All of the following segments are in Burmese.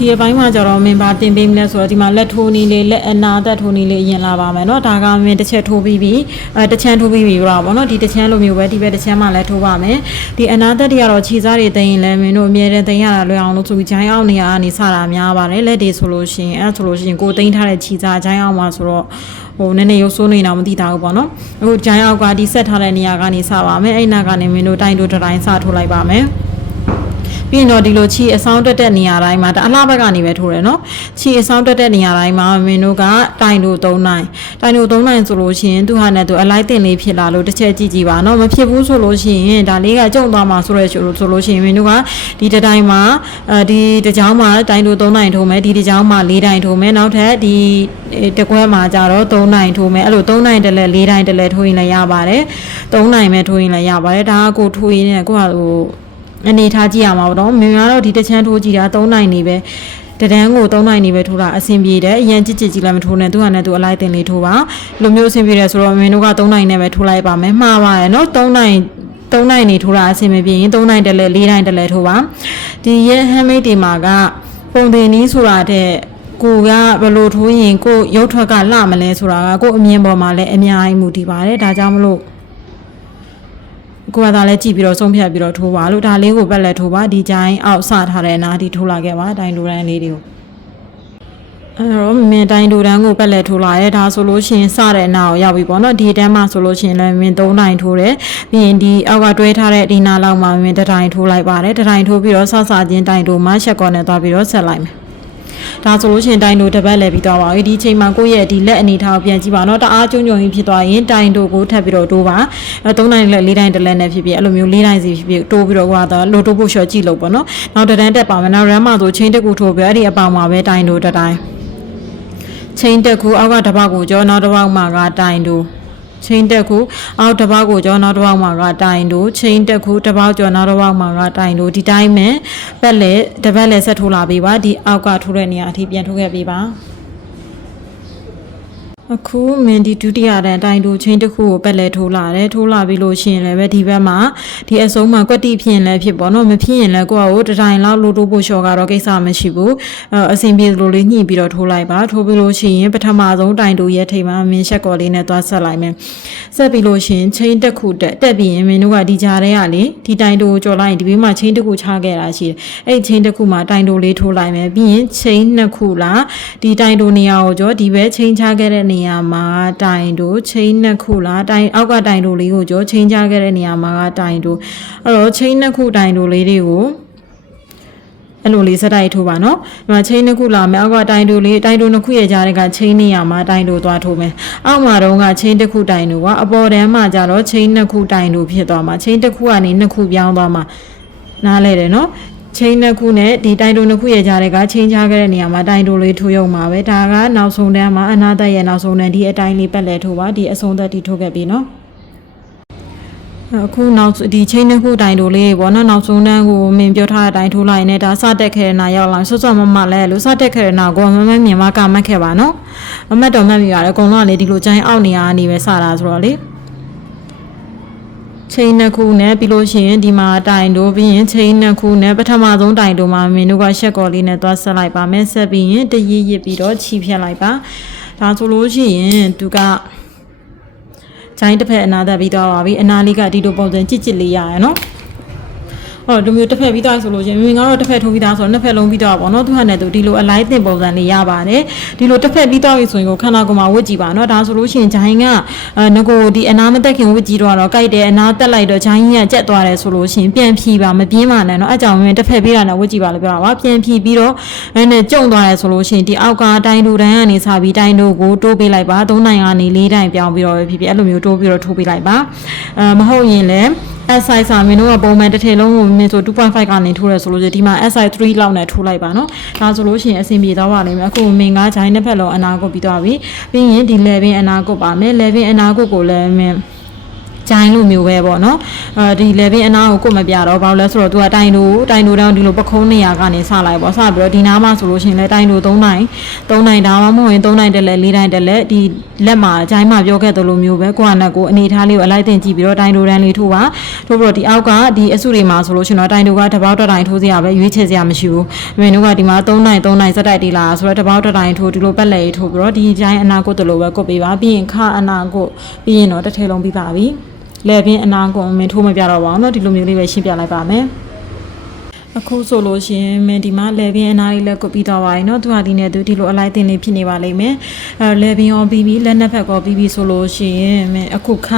ဒီအပိုင်းမှာကျတော့မင်းပါတင်ပေးမလဲဆိုတော့ဒီမှာလက်ထိုးနည်းလေးလက်အနာသက်ထိုးနည်းလေးအရင်လာပါမယ်เนาะဒါကမင်းတစ်ချက်ထိုးပြီးပြီတစ်ချမ်းထိုးပြီးပြီပေါ့เนาะဒီတစ်ချမ်းလိုမျိုးပဲဒီဘက်တစ်ချမ်းမှလည်းထိုးပါမယ်ဒီအနာသက်တွေကတော့ခြေစားတွေတင်ရင်လည်းမင်းတို့အမြဲတမ်းတင်ရတာလွယ်အောင်လို့ဆိုပြီးဂျိုင်းအောင်နေရာကနေစတာများပါတယ်လက်တွေဆိုလို့ရှိရင်အဲ့ဆိုလို့ရှိရင်ကိုတင်ထားတဲ့ခြေစားဂျိုင်းအောင်မှာဆိုတော့ဟိုနည်းနည်းရုပ်ဆိုးနေတာမသိတာဘူးပေါ့နော်အခုဂျိုင်းအောက်ကဒီဆက်ထားတဲ့နေရာကနေစပါမယ်အဲ့နာကနေမင်းတို့တိုင်းတို့တိုင်းစထိုးလိုက်ပါမယ်ပြီးတော့ဒီလိုချီအဆောင်တက်တဲ့နေရာတိုင်းမှာဒါအလှဘက်ကနေပဲထိုးတယ်နော်ချီအဆောင်တက်တဲ့နေရာတိုင်းမှာမင်းတို့ကတိုင်တို့3နိုင်ဆိုလို့ရှိရင်သူဟာနဲ့သူအလိုက်တင်လေးဖြစ်လာလို့တစ်ချက်ကြည့်ကြည့်ပါနော်မဖြစ်ဘူးဆိုလို့ရှိရင်ဒါလေးကကြုံသွားမှာဆိုလို့ရှိရင်မင်းတို့ကဒီတစ်တိုင်းမှာဒီတစ်ကြောင်းမှာတိုင်တို့3နိုင်ထိုးမယ်ဒီတစ်ကြောင်းမှာ4တိုင်ထိုးမယ်နောက်ထပ်ဒီတကွဲမှာကြတော့3နိုင်ထိုးမယ်အဲ့လို3နိုင်တလဲ4တိုင်တလဲထိုးရင်လည်းရပါတယ်3နိုင်ပဲထိုးရင်လည်းရပါတယ်ဒါကကိုထိုးရင်လည်းကိုကဟိုအနေထားကြည့်ရမှာပေါ့နော်မြင်ရတော့ဒီတစ်ချမ်းထိုးကြည့်တာ3နိုင်နေပဲတဒန်းကို3နိုင်နေပဲထိုးတာအဆင်ပြေတယ်အရင်ကြည့်ကြည့်လည်းမထိုးနဲ့သူကလည်းသူအလိုက်တင်လေးထိုးပါလိုမျိုးအဆင်ပြေတယ်ဆိုတော့မင်းတို့က3နိုင်နဲ့ပဲထိုးလိုက်ပါမယ်မှားပါရဲ့နော်3နိုင်နေထိုးတာအဆင်မပြေရင်3နိုင်တလဲ4နိုင်တလဲထိုးပါဒီရဲ့ handmade တွေမှာကပုံသင်နည်းဆိုတာတဲ့ကိုကဘယ်လိုထိုးရင်ကိုရုပ်ထွက်ကလှမလဲဆိုတာကကိုအမြင်ပေါ်မှာလည်းအများကြီးမူတည်ပါတယ်ဒါကြောင့်မလို့ကိုကသာလည်းကြည့်ပြီးတော့ဆုံးဖြတ်ပြီးတော့ထိုးပါလို့ဒါလေးကိုပက်လက်ထိုးပါဒီကြိုင်းအောက်စထားတဲ့နားဒီထိုးလာခဲ့ပါတိုင်းလိုတန်းလေးတွေကိုအဲ့တော့မင်းတိုင်းလိုတန်းကိုပက်လက်ထိုးလာရဲဒါဆိုလို့ရှိရင်စတဲ့နားကိုရောက်ပြီပေါ့နော်ဒီတန်းမှာဆိုလို့ရှိရင်လည်းမင်း3တိုင်းထိုးတယ်ပြီးရင်ဒီအောက်ကတွဲထားတဲ့ဒီနားလောက်မှာမင်းတစ်တိုင်းထိုးလိုက်ပါတယ်တစ်တိုင်းထိုးပြီးတော့စချင်းတိုင်းထိုးမှရှက်ကောနဲ့သွားပြီးတော့ဆက်လိုက်မယ်ဒါဆိုလို့ရှိရင်တိုင်တို့တစ်ပတ်လဲပြီးသွားပါပြီဒီချိန်မှာကိုယ့်ရဲ့ဒီလက်အနေထားကိုပြန်ကြည့်ပါတော့တအားကျုံကြီးဖြစ်သွားရင်တိုင်တို့ကိုထပ်ပြီးတော့တိုးပါ3နိုင်လက်4တိုင်းတစ်လက်နဲ့ဖြစ်ဖြစ်အဲ့လိုမျိုး4တိုင်းစီဖြစ်ဖြစ်တိုးပြီးတော့ကတော့လိုတိုးဖို့ရှော့ကြည့်လို့ပေါ့နော်နောက်တစ်တန်းတက်ပါမယ်နောက်ရမ်းမှာဆိုချင်းတစ်ခုထိုးပြီးအဲ့ဒီအပေါင်မှာပဲတိုင်တို့တစ်တိုင်းချင်းတစ်ခုအောက်ကတစ်ပေါက်ကိုကျော်နောက်တစ်ပေါက်မှာကတိုင်တို့ချင်းတက်ခုအောက်တစ်ပေါက်ကိုကျော်နောက်တစ်ပေါက်မှာကတိုင်တို့ချင်းတက်ခုတစ်ပေါက်ကျော်နောက်တစ်ပေါက်မှာကတိုင်တို့ဒီတိုင်းပဲပက်လက်တစ်ပတ်လက်ဆက်ထိုးလာပေးပါဒီအောက်ကထိုးတဲ့နေရာအထိပြန်ထိုးခဲ့ပေးပါအခုမင်းဒီဒုတိယတန်းတိုင်တို့ချင်းတစ်ခုကိုပက်လဲထိုးလာတယ်ထိုးလာပြီးလို့ရှိရင်လည်းပဲဒီဘက်မှာဒီအစုံမှာကွက်တိဖြစ်ရင်လည်းဖြစ်ပေါ့နော်မဖြစ်ရင်လည်းကိုယ့်ကိုတတိုင်းလောက်လိုတိုးဖို့လျှော်ကတော့ကိစ္စမရှိဘူးအဆင်ပြေလိုလေးညှိပြီးတော့ထိုးလိုက်ပါထိုးပြီးလို့ရှိရင်ပထမဆုံးတိုင်တို့ရဲ့ထိပ်မှာမင်းရှက်ကော်လေးနဲ့သွားဆက်လိုက်မယ်ဆက်ပြီးလို့ရှိရင်ချင်းတစ်ခုတက်ပြီးရင်မင်းတို့ကဒီကြားထဲကလေဒီတိုင်တို့ကိုကြော်လိုက်ရင်ဒီဘေးမှာချင်းတစ်ခုချခဲ့တာရှိတယ်အဲ့ချင်းတစ်ခုမှာတိုင်တို့လေးထိုးလိုက်မယ်ပြီးရင်ချင်းနှစ်ခုလားဒီတိုင်တို့နေရာကိုကြောဒီဘဲချင်းချခဲ့တဲ့နေရာမှာတိုင်တို့ချင်းနှစ်ခုလားတိုင်အောက်ကတိုင်တို့လေးကိုကြောချင်းချခဲ့တဲ့နေရာမှာကတိုင်တို့အဲ့တော့ချင်းနှစ်ခုတိုင်တို့လေးတွေကိုအဲ့လိုလေးစတိုက်ထိုးပါနော်ဒီမှာချင်းနှစ်ခုလာမယ်အောက်ကတိုင်တို့လေးတိုင်တို့နှစ်ခုရဲ့ကြားတွေကချင်းနေရာမှာတိုင်တို့သွားထိုးမယ်အောက်မှာတော့ကချင်းတစ်ခုတိုင်တို့ကအပေါ်တန်းမှာကျတော့ချင်းနှစ်ခုတိုင်တို့ဖြစ်သွားမှာချင်းတစ်ခုကနေနှစ်ခုပြောင်းသွားမှာနားလဲတယ်နော်ချင်းနှစ်ခုနဲ့ဒီတိုင်တိုနှစ်ခုရဲ့ကြားတွေကချင်းချခဲ့တဲ့နေရာမှာတိုင်တိုလေးထိုးရုံမှာပဲဒါကနောက်ဆုံးတန်းမှာအနာသက်ရဲ့နောက်ဆုံးတန်းဒီအတိုင်းလေးပက်လဲထိုးပါဒီအဆုံးသက်တီထိုးခဲ့ပြီနော်အခုနောက်ဒီချင်းနှစ်ခုတိုင်တိုလေးပေါ့နော်နောက်ဆုံးတန်းကိုမင်းပြောထားတဲ့အတိုင်းထိုးလိုက်ရင်ဒါစတက်ခဲ့တဲ့နာရောက်လာစောမလဲလို့စတက်ခဲ့တဲ့နာကိုမမမြင်မကမတ်ခဲ့ပါနော်မမတ်တော့မတ်မိရတယ်အကုန်လုံးကလေဒီလိုချိုင်းအောက်နေရနေပဲစတာဆိုတော့လေချင်းနှစ်ခုနဲ့ပြီးလို့ရှိရင်ဒီမှာတိုင်တို့ပြီးရင်ချင်းနှစ်ခုနဲ့ပထမဆုံးတိုင်တို့မှာမင်းတို့ကရှက်ကော်လေးနဲ့သွားဆက်လိုက်ပါမယ်ဆက်ပြီးရင်တရစ်ရစ်ပြီးတော့ချီဖြတ်လိုက်ပါဒါဆိုလို့ရှိရင်သူကဂျိုင်းတစ်ဖက်အနာသက်ပြီးသွားပါပြီအနာလေးကဒီလိုပုံစံကြစ်လေးရရနော်ဟောဒီမျိုးတစ်ဖက်ပြီးသွားဆိုလို့ချင်းမင်းကတော့တစ်ဖက်ထိုးပြီးသားဆိုတော့နှစ်ဖက်လုံးပြီးသွားပါတော့သူဟာနဲ့သူဒီလိုအလိုက်တင်ပုံစံလေးရပါတယ်ဒီလိုတစ်ဖက်ပြီးသွားပြီဆိုရင်ကိုခန္ဓာကိုယ်မှာဝတ်ကြည့်ပါနော်ဒါဆိုလို့ရှိရင်ဂျိုင်းကငကိုဒီအနာမတက်ခင်ဝတ်ကြည့်တော့ကြိုက်တယ်အနာတက်လိုက်တော့ဂျိုင်းကြီးကကြက်သွားတယ်ဆိုလို့ရှိရင်ပြန်ဖြီးပါမပြင်းပါနဲ့နော်အဲကြောင့်မင်းတစ်ဖက်ပြီးတာနဲ့ဝတ်ကြည့်ပါလို့ပြောတာပါပြန်ဖြီးပြီးတော့အဲနဲ့ကြုံသွားတယ်ဆိုလို့ရှိရင်ဒီအောက်ကတိုင်တူတန်းကနေစပြီးတိုင်တူကိုတိုးပေးလိုက်ပါ3နိုင်ကနေ4တိုင်ပြောင်းပြီးတော့ဖြစ်ဖြစ်အဲ့လိုမျိုးတိုးပြီးတော့ထိုးပေးလိုက်ပါမဟုတ်ရင်လည်း SI စာမင်းတို့ကပုံမှန်တစ်ထည်လုံးကိုမင်းဆို 2.5 ကနေထိုးရဲဆိုလို့ဒီမှာ SI 3လောက်နဲ့ထိုးလိုက်ပါနော်ဒါဆိုလို့ရှိရင်အဆင်ပြေသွားပါလိမ့်မယ်အခုမင်းကဂျိုင်းတစ်ဖက်လုံးအနာကုတ်ပြီးသွားပြီပြီးရင်ဒီ level အနာကုတ်ပါမယ် level အနာကုတ်ကိုလည်းမင်း ဂျိုင်းလိုမျိုးပဲပေါ့နော်ဒီလေပင်အနာကိုကိုမပြတော့ဘာလို့လဲဆိုတော့သူကတိုင်တိုတောင်ဒီလိုပခုံးနေရာကနေစလိုက်ပေါ့စပြီးတော့ဒီနားမှာဆိုလို့ရှိရင်လဲတိုင်တို3နိုင်ဒါမှမဟုတ်ရင်3နိုင်တက်လဲ4နိုင်တက်လဲဒီလက်မှာဂျိုင်းမှာပြောခဲ့သလိုမျိုးပဲကိုကနဲ့ကိုအနေထားလေးကိုအလိုက်တင်ကြည့်ပြီးတော့တိုင်တိုတန်းလေးထိုးပါထိုးပြီးတော့ဒီအောက်ကဒီအစုတွေမှာဆိုလို့ရှိရင်တော့တိုင်တိုကတပေါက်တိုင်ထိုးစရာပဲရွေးချယ်စရာမရှိဘူးမင်းတို့ကဒီမှာ3နိုင်စက်တိုက်တီလာဆိုတော့တပေါက်တိုင်ထိုးဒီလိုပက်လက်ရေးထိုးပြီးတော့ဒီဂျိုင်းအနာကိုတလို့ပဲကုတ်ပေးပါပြီးရင်ခအနာကိုပြီးရင်တော့တစ်ထည်လုံးပြီးပါပြီလဲပင်အနာကိုမင်းထိုးမပြတော့ပါဘူးเนาะဒီလိုမျိုးလေးပဲရှင်းပြလိုက်ပါမယ်အခုဆိုလို့ရှိရင်မင်းဒီမှာလဲပင်အနာလေးလက်ကုတ်ပြီးတော့ပါရင်เนาะသူဟာဒီနဲ့သူဒီလိုအလိုက်တင်လေးဖြစ်နေပါလိမ့်မယ်လဲပင်ရောပြီးလက်နှစ်ဖက်ကောပြီးပြီဆိုလို့ရှိရင်မင်းအခုခ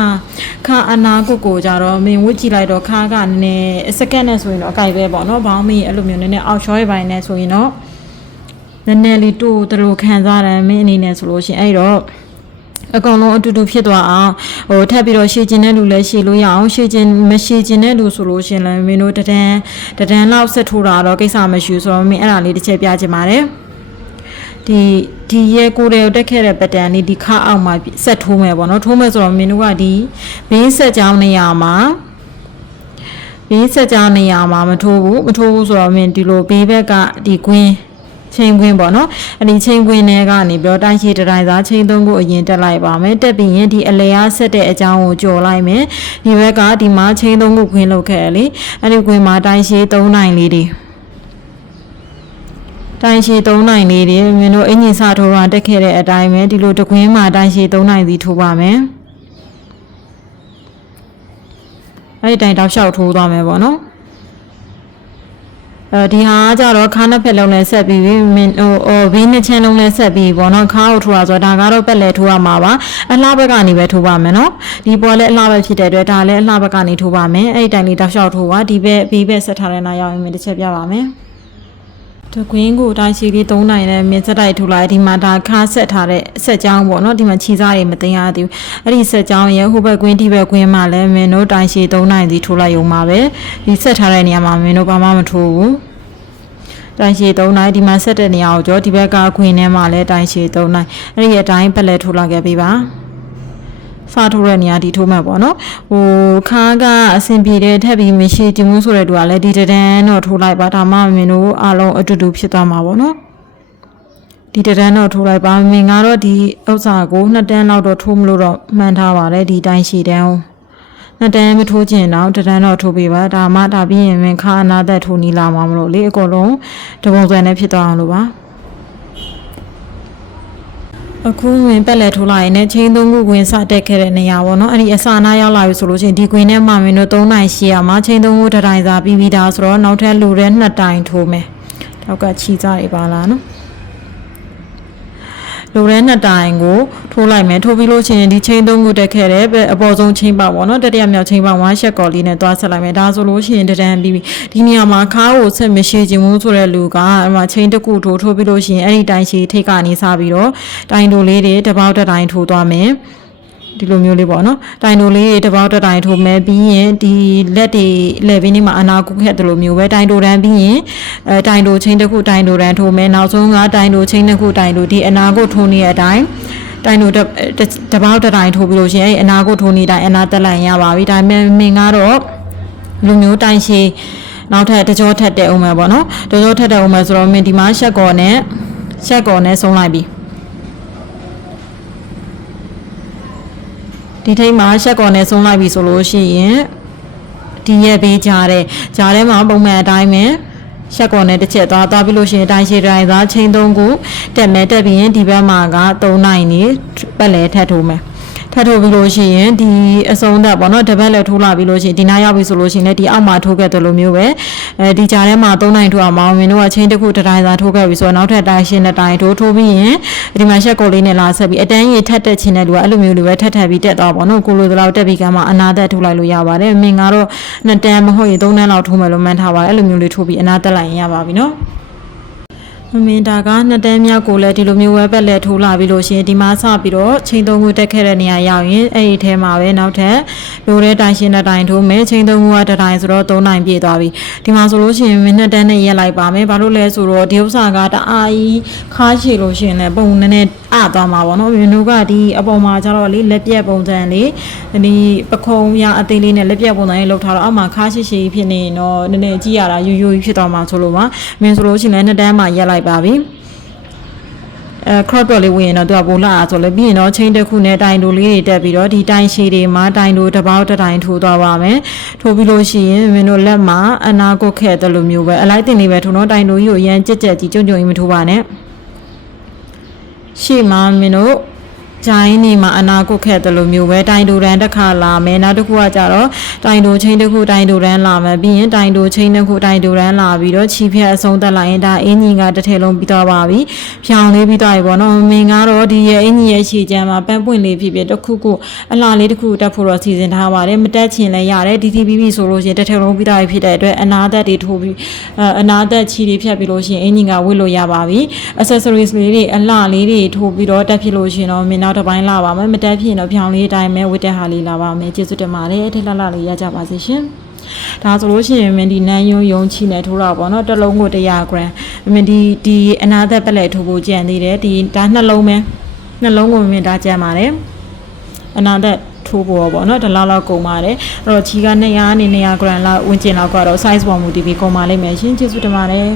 အနာကိုကြတော့မင်းဝစ်ကြည့်လိုက်တော့ခါကနည်းနည်းစက္ကန့်နဲ့ဆိုရင်တော့အကြိုက်ပဲပေါ့เนาะဘောင်းမင်းအဲ့လိုမျိုးနည်းနည်းအောက်ချောရဲ့ပိုင်းနဲ့ဆိုရင်တော့နည်းနည်းလေးတို့တို့ခံစားတယ်မင်းအနေနဲ့ဆိုလို့ရှိရင်အဲ့တော့အကောင်လုံးအတူတူဖြစ်သွားအောင်ထပ်ပြီးတော့ရှည်ကျင်တဲ့လူလည်းရှည်လို့ရအောင်ရှည်ကျင်မရှည်ကျင်တဲ့လူဆိုလို့ရှင်လည်းမင်းတို့တဒန်းလောက်ဆက်ထိုးတာတော့ကိစ္စမရှိဘူးဆိုတော့မင်းအဲ့ဒါလေးတစ်ချက်ပြချင်ပါတယ်ဒီရဲ့ကိုယ်တွေတက်ခဲ့တဲ့ပတန်လေးဒီခါအောက်မှာဆက်ထိုးမယ်ပေါ့နော်ထိုးမယ်ဆိုတော့မင်းတို့ကဒီဘေးဆက်ကြောင်းနေရာမှာမထိုးဘူးဆိုတော့မင်းဒီလိုဘေးဘက်ကဒီကွင်းချင်းခွင်းပေါ့နော်အဲ့ဒီချင်းခွင်းထဲကနေပြောတိုင်းရှိတိုင်စားချင်း3ခုအရင်တက်လိုက်ပါမယ်တက်ပြီးရင်ဒီအလဲအားဆက်တဲ့အကြောင်းကိုကြော်လိုက်မယ်ဒီဘက်ကဒီမှာချင်း3ခုခွင်းလုပ်ခဲ့လေအဲ့ဒီခွင်းမှာတိုင်းရှိ3နိုင်လေးတွေတိုင်းရှိ3နိုင်လေးတွေမင်းတို့အင်ဂျင်စထိုးတာတက်ခဲ့တဲ့အတိုင်းပဲဒီလိုတခွင်းမှာတိုင်းရှိ3နိုင်စီထိုးပါမယ်အဲ့ဒီတိုင်းတောက်လျှောက်ထိုးသွားမယ်ပေါ့နော်ဒီဟာကြတော့ခါနှစ်ဖက်လုံးလဲဆက်ပြီးမင်းဘေးနှစ်ချမ်းလုံးလဲဆက်ပြီးပေါ့နော်ခါကိုထိုးတာဆိုတော့ဒါကတော့ပက်လဲထိုးရမှာပါအလှဘက်ကနေပဲထိုးပါမယ်နော်ဒီပေါ်လဲအလှဘက်ဖြစ်တဲ့အတွက်ဒါလည်းအလှဘက်ကနေထိုးပါမယ်အဲ့ဒီတိုင်လေးတောက်လျှောက်ထိုးပါဒီဘက်ဘေးဘက်ဆက်ထားတဲ့နားရောက်ရင်တစ်ချက်ပြပါမယ်တကွင်းကိုတိုင်းစီလေး3နိုင်နဲ့မြင်းစက်တိုက်ထိုးလိုက်ဒီမှာဒါခါဆက်ထားတဲ့ဆက်ကြောင်းပေါ့နော်ဒီမှာခြီးစားတွေမသိရသေးဘူးအဲ့ဒီဆက်ကြောင်းရဲ့ဟိုဘက်ကွင်းဒီဘက်ကွင်းမှာလည်းမင်းတို့တိုင်းစီ3နိုင်စီထိုးလိုက်ရုံပါပဲဒီဆက်ထားတဲ့နေရာမှာမင်းတို့ဘာမှမထိုးဘူးတိုင်းရှိ3နိုင်ဒီမှာဆက်တဲ့နေရာကိုကြောဒီဘက်ကခွင်ထဲမှာလည်းတိုင်းရှိ3နိုင်အဲ့ဒီအတိုင်းပက်လက်ထိုးလိုက်ခဲ့ပြီပါစထိုးတဲ့နေရာဒီထိုးမှပေါ့နော်ခါကအဆင်ပြေတဲ့ထပ်ပြီးမရှိကျမှုဆိုတဲ့တူကလည်းဒီတန်းတော့ထိုးလိုက်ပါဒါမှမင်းတို့အားလုံးအတူတူဖြစ်သွားမှာပေါ့နော်ဒီတန်းတော့ထိုးလိုက်ပါမင်းကတော့ဒီဥစ္စာကို2တန်းလောက်တော့ထိုးမလို့တော့မှန်းထားပါတယ်ဒီတိုင်းရှိတန်း2တန်းမထိုးချင်တော့တန်းတော့ထိုးပေးပါဒါမှဒါပြီးရင်မင်းခါအနာသက်ထိုးနီးလာမှာမလို့လေအကုန်လုံးတပုံစံနဲ့ဖြစ်သွားအောင်လို့ပါအခုဝင်ပက်လက်ထိုးလိုက်ရင်ချင်း3ခုဝင်စတက်ခဲ့တဲ့နေရာပေါ့နော်အဲ့ဒီအစာနာရောက်လာပြီဆိုလို့ရှိရင်ဒီကွင်းထဲမှာမင်းတို့3နိုင်ရှိရမှာချင်း3ခုတတိုင်စာပြီးပြီးသားဆိုတော့နောက်ထပ်လိုတဲ့2တိုင်ထိုးမယ်တောက်ကခြီးစားတွေပါလားနော်လိုတဲ့2တိုင်ကိုထိုးလိုက်မယ်ထိုးပြီးလို့ရှိရင်ဒီချင်း3ခုတက်ခဲ့တဲ့အပေါ်ဆုံးချင်းပေါက်ပေါ့နော်တတိယမြောက်ချင်းပေါက်1ရှက်ကော်လေးနဲ့သွားဆက်လိုက်မယ်ဒါဆိုလို့ရှိရင်တန်းပြီးဒီနေရာမှာခါးကိုဆက်မရှိခြင်းဘူးဆိုတဲ့လူကအဲ့မှာချင်းတစ်ခုထိုးပြီးလို့ရှိရင်အဲ့ဒီတိုင်ရှိထိတ်ကနေစပြီးတော့တိုင်တိုလေးတွေတပေါက်တိုင်ထိုးသွားမယ်ဒီလိုမျိုးလေးပေါ့နော်တိုင်တိုလေးတပေါက်တိုင်ထိုးမယ်ပြီးရင်ဒီလက်တွေလက်ဘင်းလေးမှာအနာကုခဲ့တယ်လို့မျိုးပဲတိုင်တိုတန်းပြီးရင်တိုင်တိုချင်းတစ်ခုတိုင်တိုတန်းထိုးမယ်နောက်ဆုံးကတိုင်တိုချင်းတစ်ခုတိုင်တိုဒီအနာကိုထိုးနေတဲ့အတိုင်းတိုင်တိုတပေါက်တိုင်ထိုးပြီးလို့ရှိရင်အဲ့အနာကိုထိုးနေတိုင်းအနာတက်လိုက်ရပါပြီဒါပေမဲ့မင်းကတော့လူမျိုးတိုင်ရှိနောက်ထပ်တကြောထက်တဲ့အောင်မယ်ပေါ့နော်တကြောထက်တဲ့အောင်မယ်ဆိုတော့မင်းဒီမှာရှက်ကော်နဲ့ဆုံးလိုက်ပြီဒီထိတ်မှာရှက်ကော်နဲ့ဆုံးလိုက်ပြီဆိုလို့ရှိရင်ဒီရဲ့ဘေးကြားထဲမှာပုံမှန်အတိုင်းပဲရှက်ကော်နဲ့တစ်ချက်သွားပြီးလို့ရှိရင်တိုင်းရှိတိုင်းသားချင်း3ခုတက်ပြီးရင်ဒီဘက်မှာက3နိုင်နေပက်လဲထပ်ထိုးမယ်ထပ်ထိုးပြီးလို့ရှိရင်ဒီအစုံသက်ပေါ့နော်တပတ်လည်းထိုးလာပြီးလို့ရှိရင်ဒီနားရောက်ပြီဆိုလို့ရှိရင်လည်းဒီအောက်မှာထိုးခဲ့တယ်လို့မျိုးပဲဒီကြားထဲမှာ3နိုင်ထိုးအောင်မင်းတို့ကချင်းတစ်ခုတတိုင်းသာထိုးခဲ့ပြီဆိုတော့နောက်ထပ်တိုင်းရှင်းတဲ့တိုင်းထိုးပြီးရင်ဒီမှာရှက်ကိုလေးနဲ့လာဆက်ပြီးအတန်းကြီးထက်တက်ခြင်းတဲ့လူကအဲ့လိုမျိုးတွေပဲထက်ပြီးတက်သွားပေါ့နော်ကိုလိုတလောက်တက်ပြီးကမှအနာသက်ထိုးလိုက်လို့ရပါတယ်မင်းကတော့2တန်းမဟုတ်ရင်3တန်းလောက်ထိုးမယ်လို့မှန်းထားပါတယ်အဲ့လိုမျိုးလေးထိုးပြီးအနာသက်လိုက်ရင်ရပါပြီနော် မင်းဒါကနှစ်တန်းမြောက်ကိုလည်းဒီလိုမျိုးဝဲပက်လက်ထိုးလာပြီးလို့ရှိရင်ဒီမှာစပြီးတော့ချိန်သုံးခုတက်ခဲ့တဲ့နေရာရောက်ရင်အဲ့ဒီထဲမှာပဲနောက်ထပ်လိုတဲ့တိုင်ရှင်တဲ့တိုင်ထိုးမယ်ချိန်သုံးခုကတစ်တိုင်ဆိုတော့3တိုင်ပြည့်သွားပြီဒီမှာဆိုလို့ရှိရင်နှစ်တန်းနဲ့ရက်လိုက်ပါမယ်ဘာလို့လဲဆိုတော့ဒီဥစ္စာကတအားကြီးခါချေလို့ရှိရင်လည်းပုံနည်းနည်းအသွားမှာပေါ့နော်မင်းတို့ကဒီအပေါ်မှာကျတော့လေလက်ပြက်ပုံစံလေးဒီပခုံးရအသေးလေးနဲ့လက်ပြက်ပုံစံလေးလောက်ထားတော့အောက်မှာခါရှိရှိဖြစ်နေတော့နည်းနည်းကြည့်ရတာယူယူဖြစ်သွားမှာဆိုလို့ပါမင်းဆိုလို့ရှိရင်လည်းနှစ်တန်းမှာရက်လိုက်ပါပြီcrop တော့လေးဝင်ရင်တော့သူကပိုလာဆိုလဲပြီးရင်တော့ချင်းတစ်ခုနဲ့တိုင်တိုလေးတွေတက်ပြီးတော့ဒီတိုင်ရှည်တွေမှာတိုင်တိုတစ်ပေါက်တစ်တိုင်ထိုးသွားပါမယ်ထိုးပြီးလို့ရှိရင်မင်းတို့လက်မှာအနာကုတ်ခဲ့တယ်လို့မျိုးပဲအလိုက်တင်လေးပဲထိုးတော့တိုင်တိုကြီးကိုရမ်းကြက်ကြက်ကြီးကြုံကြုံကြီးမထိုးပါနဲ့ရှေ့မှာမင်းတို့ဂျိုင်းနေမှာအနာကုတ်ခဲ့တယ်လို့မျိုးပဲတိုင်တိုရန်တစ်ခါလာမယ်နောက်တစ်ခုကကြတော့တိုင်တိုချင်းတစ်ခုတိုင်တိုရန်လာမယ်ပြီးရင်တိုင်တိုချင်းတစ်ခုတိုင်တိုရန်လာပြီးတော့ခြိဖြတ်အဆုံးသက်လိုက်ရင်ဒါအင်းကြီးကတစ်ထည်လုံးပြီးသွားပါပြီဖြောင်းလေးပြီးသွားပြီပေါ့နော်မင်းကတော့ဒီရဲ့အင်းကြီးရဲ့ခြေချမ်းမှာပန်းပွင့်လေးဖြစ်ဖြစ်တစ်ခုခုအလှလေးတစ်ခုတက်ဖို့တော့စီစဉ်ထားပါတယ်မတက်ချင်လည်းရတယ်ဒီတီပြီးဆိုလို့ရှိရင်တစ်ထည်လုံးပြီးသွားပြီဖြစ်တဲ့အတွက်အနာသက်တွေထိုးပြီးအနာသက်ခြေတွေဖြတ်ပြီးလို့ရှိရင်အင်းကြီးကဝတ်လို့ရပါပြီ accessories လေးတွေအလှလေးတွေထိုးပြီးတော့တက်ဖြစ်လို့ရှိရင်တော့မင်းနောက်တစ်ပိုင်းလာပါမယ်မတက်ဖြစ်ရင်တော့ဖြောင်းလေးအတိုင်းပဲဝတ်တဲ့ဟာလေးလာပါမယ်ကျေးဇူးတင်ပါတယ်အထက်လှလေးရကြပါစေရှင်ဒါဆိုလို့ရှိရင်မင်းဒီနန်းယုံချီနဲ့ထိုးတာပေါ့နော်တစ်လုံးကို100 gram မင်းဒီအနာသက်ပလက်ထိုးဖို့ကြံသေးတယ်ဒီဒါနှလုံးပဲနှလုံးကိုမင်းဒါကြံပါတယ်အနာသက်ထိုးဖို့ပေါ့နော်ဒီလောက်ကုန်ပါတယ်အဲ့တော့ချီက200 gram လောက်ဝန်းကျင်လောက်ကတော့ size ပေါ်မူတည်ပြီးကုန်ပါလိမ့်မယ်ရှင်ကျေးဇူးတင်ပါတယ်